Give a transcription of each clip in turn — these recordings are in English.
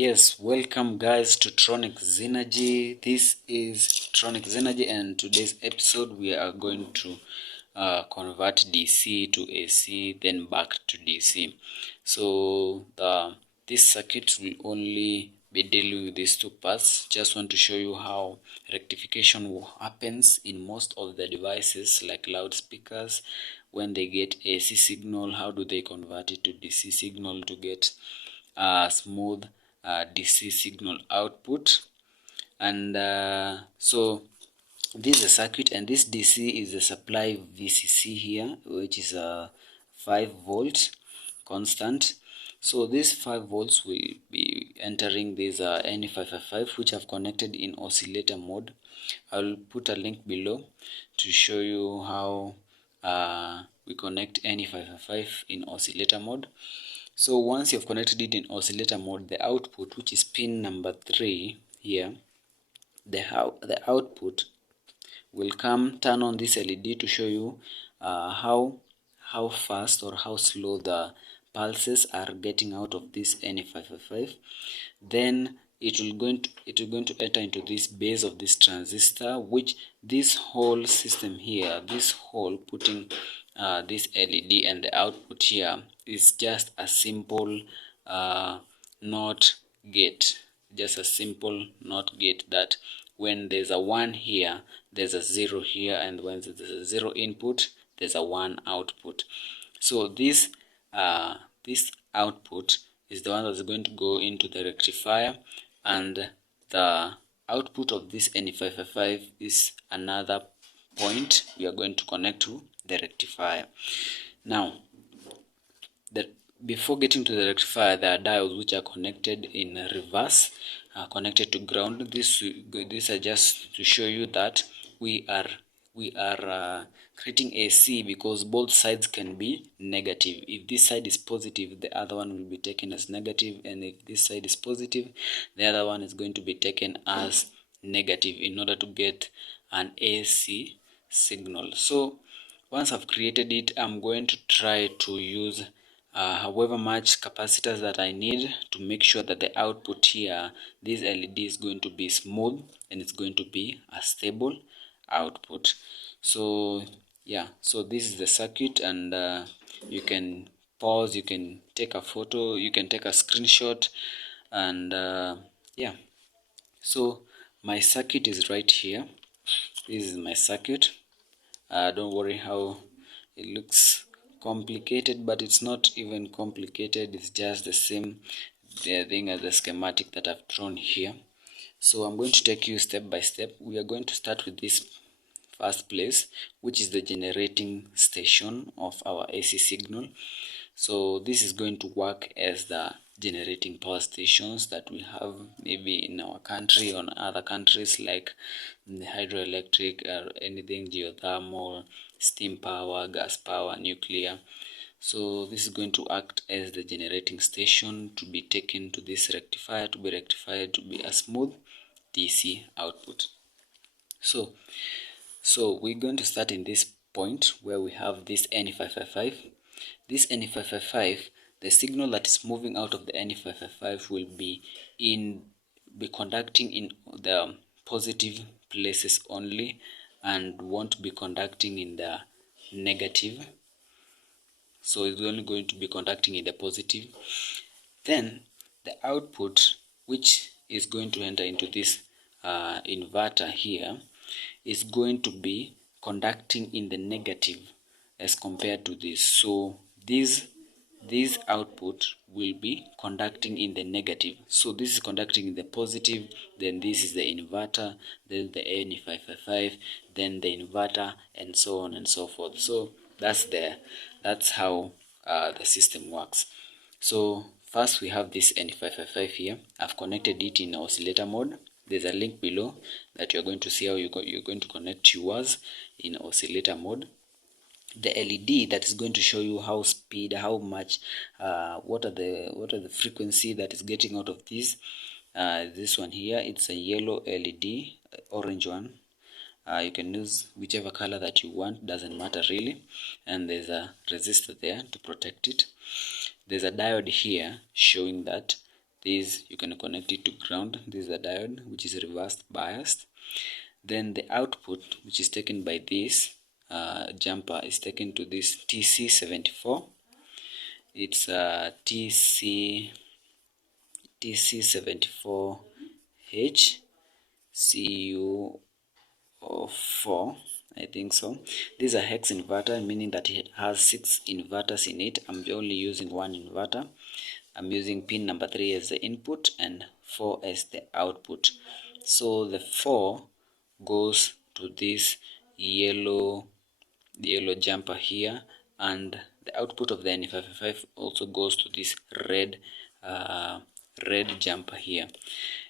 Yes, welcome guys to Tronic Synergy. This is Tronic Synergy, and today's episode we are going to convert DC to AC, then back to DC. So this circuit will only be dealing with these two parts. Just want to show you how rectification happens in most of the devices like loudspeakers. When they get AC signal, how do they convert it to DC signal to get smooth DC signal output? And so this is a circuit, and this DC is the supply VCC here, which is a 5 volts constant. So these 5 volts will be entering this NE555, which I've connected in oscillator mode. I'll put a link below to show you how we connect NE555 in oscillator mode. So once you've connected it in oscillator mode, the output, which is pin number 3 here, the output will turn on this LED to show you how fast or how slow the pulses are getting out of this NE555. Then it will going to enter into this base of this transistor, which this whole system here, this whole putting this LED and the output here is just a simple NOT gate, just a simple NOT gate, that when there's a 1 here, there's a 0 here, and when there's a 0 input, there's a 1 output. So this output is the one that's going to go into the rectifier, and the output of this NE555 is another point we are going to connect to the rectifier. Now, before getting to the rectifier, there are diodes which are connected in reverse, connected to ground. These are just to show you that we are creating AC, because both sides can be negative. If this side is positive, the other one will be taken as negative, and if this side is positive, the other one is going to be taken as negative, in order to get an AC signal. So once I've created it, I'm going to try to use however much capacitors that I need to make sure that the output here, this LED, is going to be smooth and it's going to be a stable output. So yeah, so this is the circuit, and you can pause, you can take a photo, you can take a screenshot, and yeah, so my circuit is right here. This is my circuit. Don't worry how it looks complicated, but it's not even complicated. It's just the same thing as the schematic that I've drawn here. So I'm going to take you step by step. We are going to start with this first place, which is the generating station of our AC signal. So this is going to work as the generating power stations that we have maybe in our country or other countries, like the hydroelectric or anything, geothermal, steam power, gas power, nuclear. So this is going to act as the generating station to be taken to this rectifier, to be rectified to be a smooth DC output. So we're going to start in this point where we have this NE555. This NE555, the signal that is moving out of the NE555 will be conducting in the positive places only, and won't be conducting in the negative. So it's only going to be conducting in the positive. Then the output, which is going to enter into this inverter here, is going to be conducting in the negative as compared to this. So this output will be conducting in the negative. So this is conducting in the positive, then this is the inverter, then the NE555, then the inverter, and so on and so forth. So that's how the system works. So first we have this NE555 here. I've connected it in oscillator mode. There's a link below that you're going to see how you're going to connect yours in oscillator mode. The LED that is going to show you how much, what are the frequency that is getting out of this. This one here, it's a yellow LED, orange one. You can use whichever color that you want, doesn't matter really. And there's a resistor there to protect it. There's a diode here showing that this you can connect it to ground. This is a diode which is reversed biased. Then the output, which is taken by this jumper, is taken to this TC74. It's TC74H CU4, I think so. This is a hex inverter, meaning that it has 6 inverters in it. I'm only using one inverter. I'm using pin number 3 as the input and 4 as the output. So the 4 goes to this yellow jumper here, and the output of the N555 also goes to this red jumper here.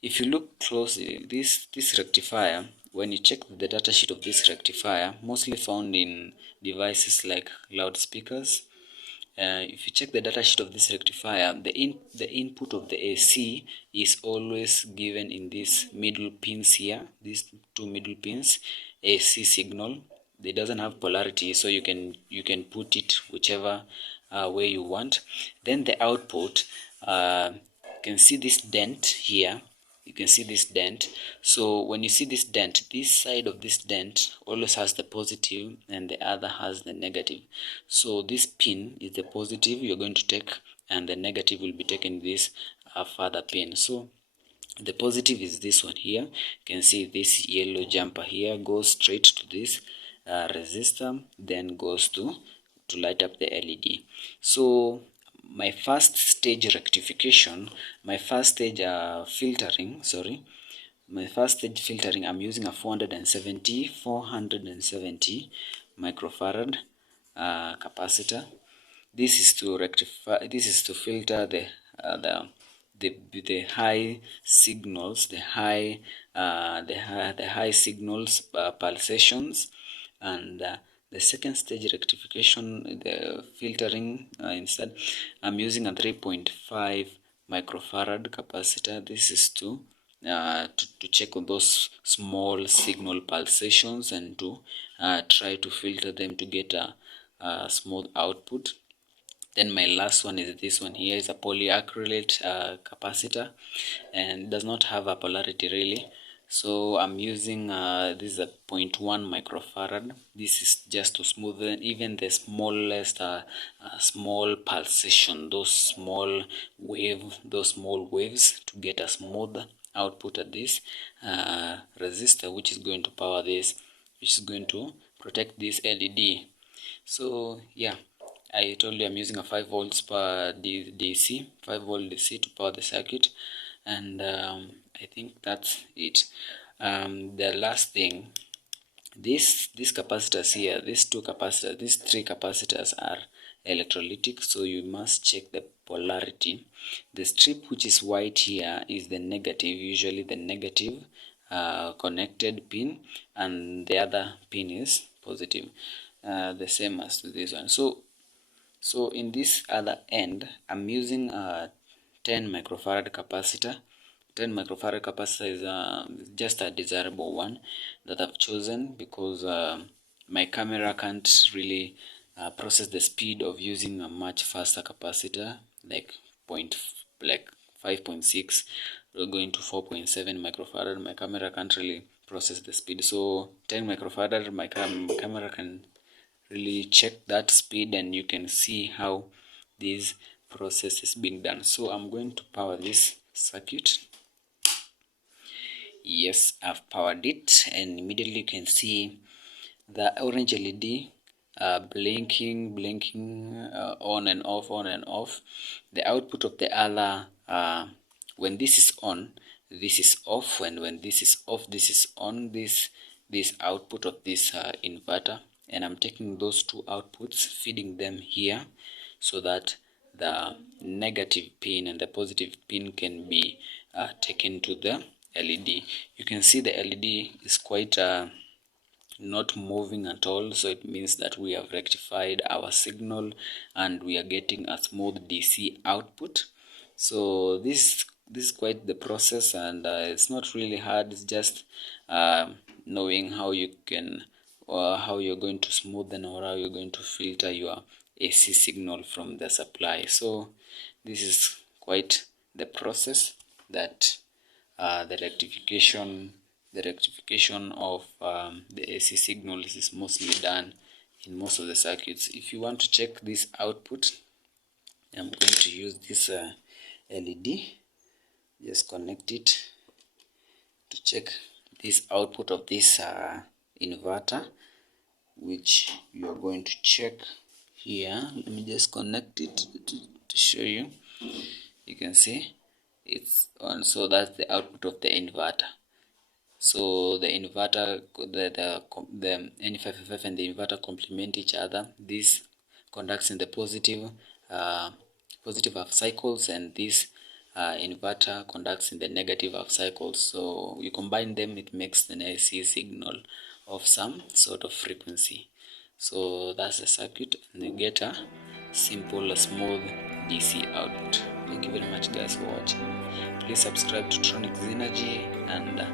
If you look closely, this rectifier, when you check the datasheet of this rectifier, mostly found in devices like loudspeakers, if you check the datasheet of this rectifier, the input of the AC is always given in these middle pins here, these two middle pins, AC signal. It doesn't have polarity, so you can put it whichever way you want. Then the output, you can see this dent here. You can see this dent. So when you see this dent, this side of this dent always has the positive and the other has the negative. So this pin is the positive you're going to take, and the negative will be taken this further pin. So the positive is this one here. You can see this yellow jumper here goes straight to this resistor, then goes to light up the LED. So my first stage rectification, my first stage filtering, I'm using a 470 microfarad capacitor. This is to rectify, this is to filter the high signals, the high signals pulsations. And the second stage rectification, the filtering, instead I'm using a 3.5 microfarad capacitor. This is to check on those small signal pulsations and to try to filter them to get a smooth output. Then my last one is this one here, is a polyacrylate capacitor, and does not have a polarity really. So I'm using this is a 0.1 microfarad. This is just to smoothen even the smallest small pulsation, those small waves, to get a smooth output at this resistor, which is going to power this, which is going to protect this LED. So yeah, I told you I'm using a 5 volts per DC, 5 volt DC to power the circuit, and I think that's it. The last thing, these capacitors here, these three capacitors are electrolytic, so you must check the polarity. The strip which is white here is the negative, usually the negative connected pin, and the other pin is positive, the same as this one. So in this other end, I'm using a 10 microfarad capacitor. 10 microfarad capacitor is just a desirable one that I've chosen because my camera can't really process the speed of using a much faster capacitor like 5.6 going to 4.7 microfarad. My camera can't really process the speed. So 10 microfarad, my camera can really check that speed, and you can see how this process is being done. So I'm going to power this circuit. Yes, I've powered it, and immediately you can see the orange LED blinking on and off. The output of the other, when this is on, this is off, and when this is off, this is on. This output of this inverter, and I'm taking those two outputs, feeding them here, so that the negative pin and the positive pin can be taken to the LED. You can see the LED is quite not moving at all, so it means that we have rectified our signal and we are getting a smooth DC output. So this is quite the process, and it's not really hard. It's just knowing how you can how you're going to smoothen or how you're going to filter your AC signal from the supply. So this is quite the process that the rectification of the AC signals is mostly done in most of the circuits. If you want to check this output, I'm going to use this LED. Just connect it to check this output of this inverter, which you are going to check here. Let me just connect it to show you. You can see it's on, so that's the output of the inverter. So the inverter, the N555 and the inverter complement each other. This conducts in the positive half cycles, and this inverter conducts in the negative half cycles. So you combine them, it makes an AC signal of some sort of frequency. So that's the circuit, and you get a simple, smooth DC output. Thank you very much, guys, for watching. Please subscribe to Tronic Synergy and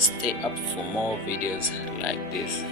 stay up for more videos like this.